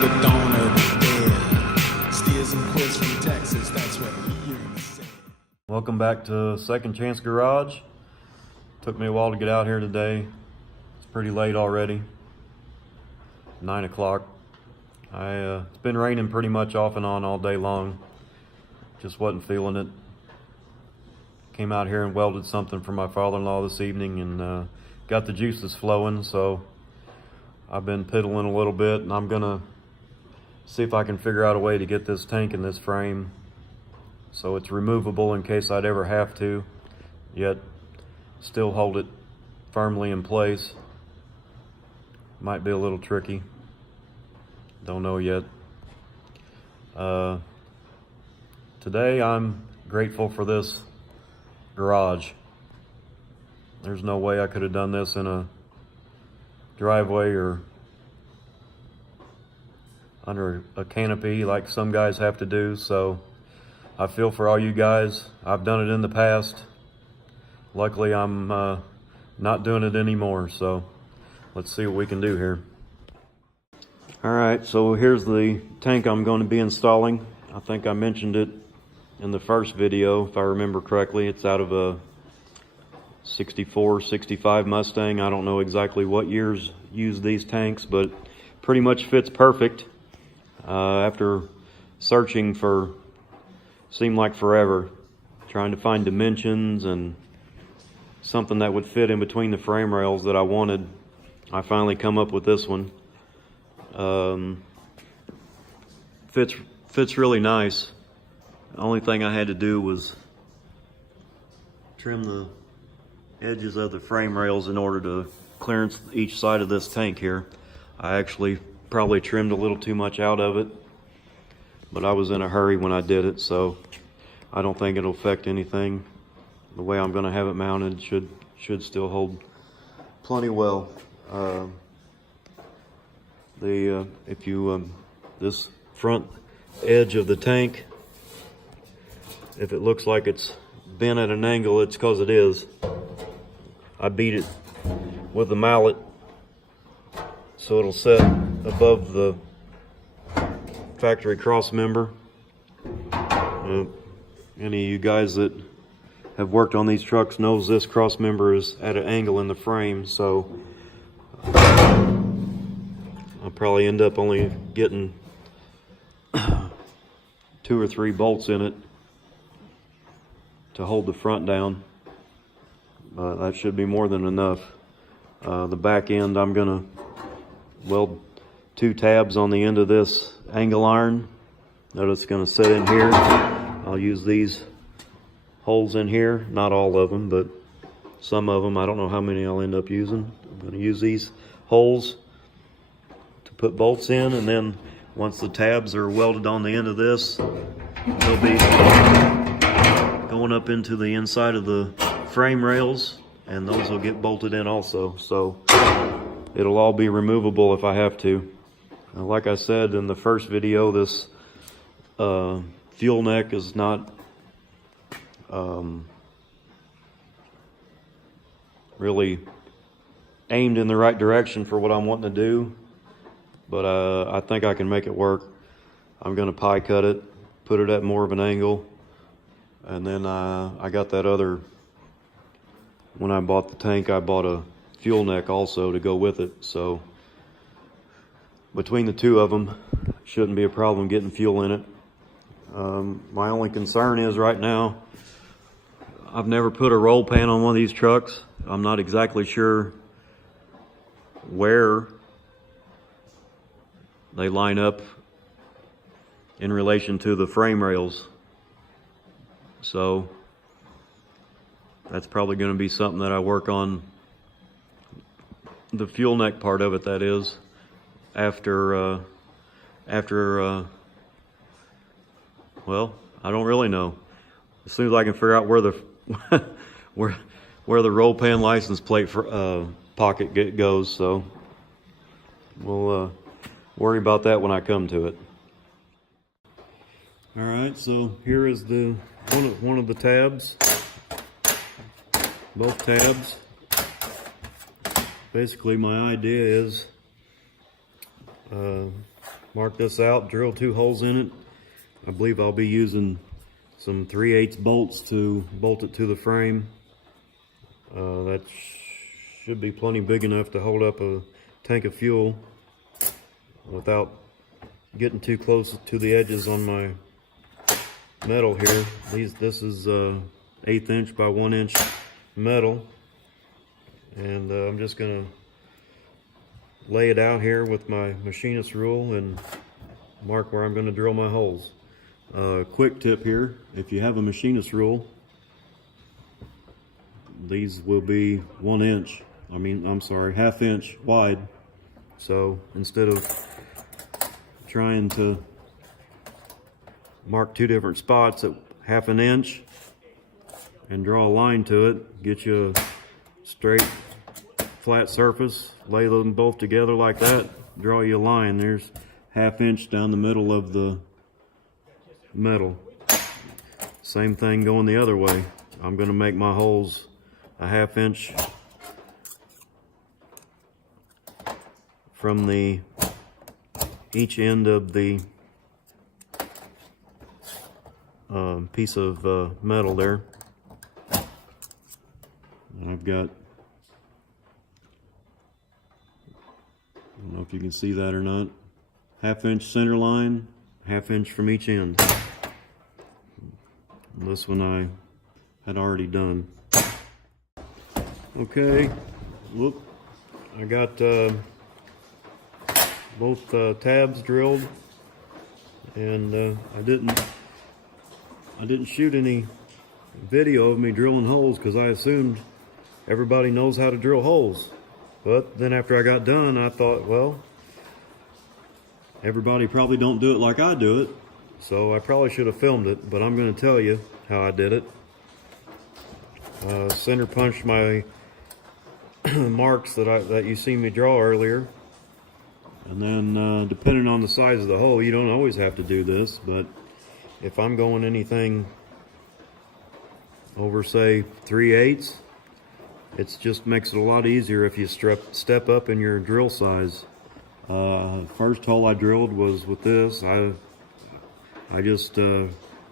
the dawn of the dead. Steers and quills from Texas, that's what he said. Welcome back to Second Chance Garage. Took me a while to get out here today. It's pretty late already. 9 o'clock. It's been raining pretty much off and on all day long. Just wasn't feeling it. Came out here and welded something for my father-in-law this evening and got the juices flowing, so I've been piddling a little bit, and I'm gonna see if I can figure out a way to get this tank in this frame so it's removable in case I'd ever have to, yet still hold it firmly in place. Might be a little tricky. Don't know yet. Today I'm grateful for this garage. There's no way I could have done this in a driveway or under a canopy like some guys have to do, so I feel for all you guys. I've done it in the past. Luckily I'm not doing it anymore, so let's see what we can do here. Alright, so here's the tank I'm going to be installing. I think I mentioned it in the first video, if I remember correctly. It's out of a 64, 65 Mustang. I don't know exactly what years used these tanks, but pretty much fits perfect. After searching for, seemed like forever, trying to find dimensions and something that would fit in between the frame rails that I wanted, I finally come up with this one. Fits really nice. The only thing I had to do was trim the edges of the frame rails in order to clearance each side of this tank here. I actually probably trimmed a little too much out of it, but I was in a hurry when I did it, so I don't think it'll affect anything. The way I'm going to have it mounted should still hold plenty well. This front edge of the tank, if it looks like it's bent at an angle, it's because it is. I beat it with a mallet so it'll set above the factory cross member. Any of you guys that have worked on these trucks knows this cross member is at an angle in the frame, so I'll probably end up only getting 2 or 3 bolts in it to hold the front down. That should be more than enough. The back end, I'm gonna weld 2 tabs on the end of this angle iron that it's gonna sit in here. I'll use these holes in here, not all of them, but some of them. I don't know how many I'll end up using. I'm gonna use these holes to put bolts in, and then once the tabs are welded on the end of this, they'll be going up into the inside of the frame rails, and those will get bolted in also, so it'll all be removable if I have to. Like I said in the first video, this fuel neck is not really aimed in the right direction for what I'm wanting to do, but I think I can make it work. I'm going to pie cut it, put it at more of an angle, and then I got that other, when I bought the tank, I bought a fuel neck also to go with it, so between the two of them, shouldn't be a problem getting fuel in it. My only concern is right now, I've never put a roll pan on one of these trucks. I'm not exactly sure where they line up in relation to the frame rails, so that's probably going to be something that I work on, the fuel neck part of it, that is, after well, I don't really know. As soon as I can figure out where the where the roll pan license plate for pocket goes, so we'll worry about that when I come to it. All right, so here is the one of the tabs. Both tabs. Basically, my idea is mark this out, drill 2 holes in it. I believe I'll be using some 3/8 bolts to bolt it to the frame. That should be plenty big enough to hold up a tank of fuel without getting too close to the edges on my metal here. This is 1/8 inch by 1 inch metal, and I'm just gonna lay it out here with my machinist rule and mark where I'm going to drill my holes. Quick tip here, if you have a machinist rule, these will be 1 inch, I'm sorry, 1/2 inch wide. So instead of trying to mark 2 different spots at 1/2 inch and draw a line to it, get you a straight flat surface, lay them both together like that, draw you a line. There's 1/2 inch down the middle of the metal. Same thing going the other way. I'm going to make my holes a 1/2 inch from each end of the piece of metal there. And I've got, I don't know if you can see that or not, 1/2 inch center line, 1/2 inch from each end. This one I had already done. Okay, look, I got both tabs drilled, and I didn't shoot any video of me drilling holes because I assumed everybody knows how to drill holes. But then after I got done, I thought, well, everybody probably don't do it like I do it, so I probably should have filmed it, but I'm going to tell you how I did it. Center punched my marks that you seen me draw earlier, and then depending on the size of the hole, you don't always have to do this, but if I'm going anything over, say, 3/8, it just makes it a lot easier if you step up in your drill size. First hole I drilled was with this. I just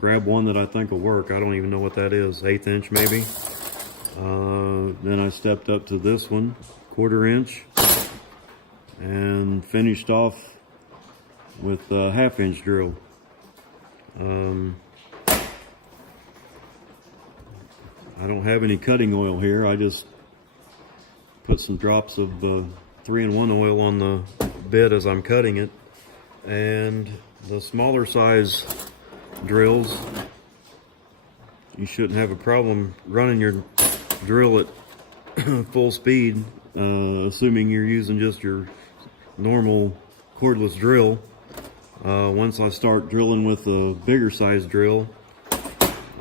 grabbed one that I think will work. I don't even know what that is, 1/8 inch maybe. Then I stepped up to this one, 1/4 inch, and finished off with a 1/2 inch drill. I don't have any cutting oil here. I just put some drops of 3-in-1 oil on the bit as I'm cutting it. And the smaller size drills, you shouldn't have a problem running your drill at full speed, assuming you're using just your normal cordless drill. Once I start drilling with a bigger size drill,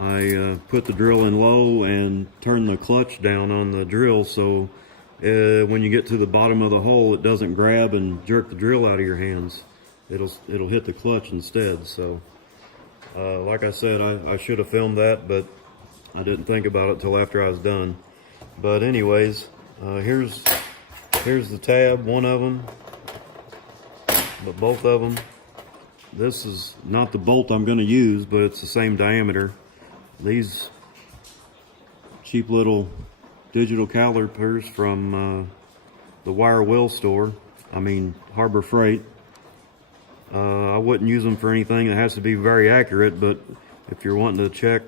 I put the drill in low and turn the clutch down on the drill, so when you get to the bottom of the hole, it doesn't grab and jerk the drill out of your hands. It'll hit the clutch instead. So like I said, I should have filmed that, but I didn't think about it till after I was done. But anyways, here's the tab, one of them, but both of them. This is not the bolt I'm going to use, but it's the same diameter. These cheap little digital calipers from the Wire Wheel store, Harbor Freight. I wouldn't use them for anything that has to be very accurate, but if you're wanting to check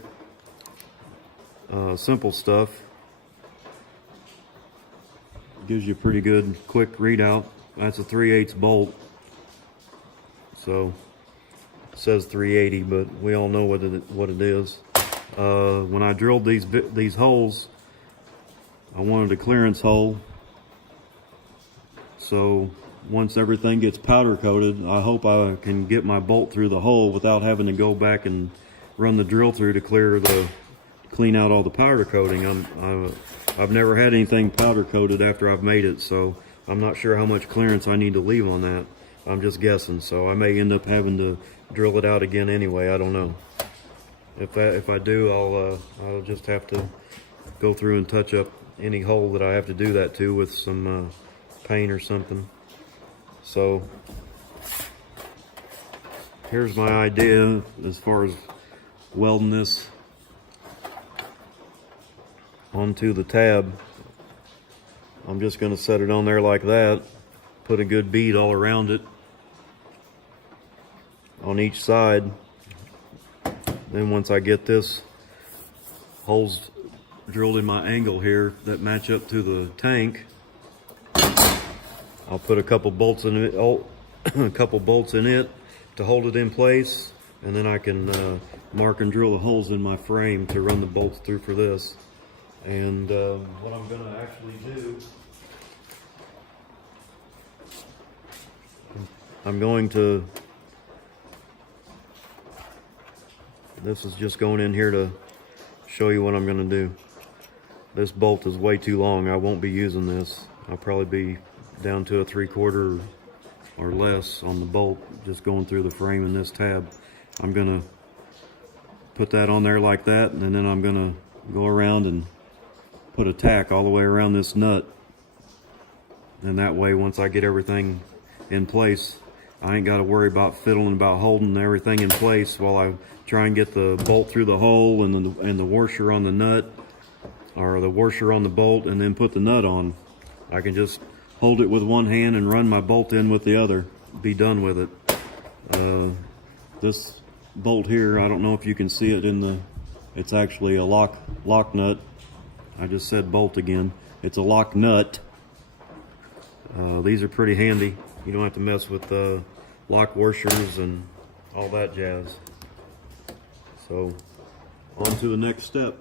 simple stuff, it gives you a pretty good quick readout. That's a 3/8 bolt, so it says 380, but we all know what it is. When I drilled these holes, I wanted a clearance hole, so once everything gets powder coated, I hope I can get my bolt through the hole without having to go back and run the drill through to clean out all the powder coating. I've never had anything powder coated after I've made it, so I'm not sure how much clearance I need to leave on that. I'm just guessing, so I may end up having to drill it out again anyway. I don't know. If I do, I'll just have to go through and touch up any hole that I have to do that to with some paint or something. So here's my idea as far as welding this onto the tab. I'm just going to set it on there like that, put a good bead all around it on each side. Then once I get this holes drilled in my angle here that match up to the tank, I'll put a couple bolts in it, a couple bolts in it to hold it in place, and then I can mark and drill the holes in my frame to run the bolts through for this. And what I'm going to actually do, I'm going to, this is just going in here to show you what I'm going to do. This bolt is way too long. I won't be using this. I'll probably be down to a 3/4 or less on the bolt just going through the frame in this tab. I'm going to put that on there like that, and then I'm going to go around and put a tack all the way around this nut. And that way, once I get everything in place, I ain't got to worry about fiddling about holding everything in place while I try and get the bolt through the hole and the washer on the nut, or the washer on the bolt, and then put the nut on. I can just hold it with one hand and run my bolt in with the other. Be done with it. This bolt here, I don't know if you can see it in the, it's actually a lock nut. I just said bolt again. It's a lock nut. These are pretty handy. You don't have to mess with lock washers and all that jazz. So on to the next step.